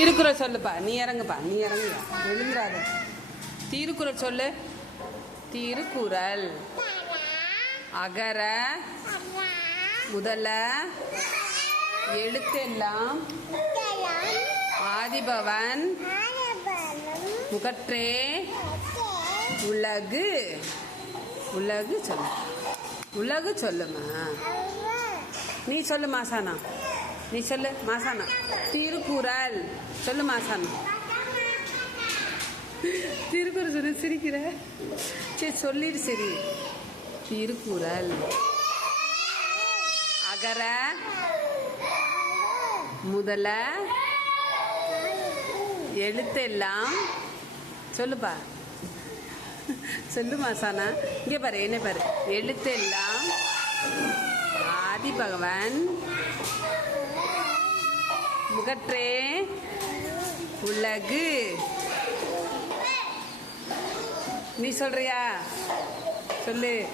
திருக்குறள் சொல்லுப்பா. நீ இறங்குப்பா, நீ இறங்குயா, எழுந்துறாத. திருக்குறள் சொல்லு. திருக்குறள் அகர முதல எழுத்தெல்லாம் ஆதிபவன் முகற்றே உலகு. உலகு சொல்லு. உலகு சொல்லுமா. நீ சொல்லு மாசானா. நீ சொல்லு மாசானா. திருக்குறள் சொல்லு மாசானா. திருக்குறள் சொல்லு. சிரிக்கிற. சரி சொல்லிடு. சரி. திருக்குறள் அகர முதல எழுத்தெல்லாம் சொல்லுப்பா. சொல்லு மாசானா. இங்கே பாரு, என்ன பாரு. எழுத்தெல்லாம் ஆதி பகவான் முகற்றே உலகு. நீ சொல்றியா? சொல்லு.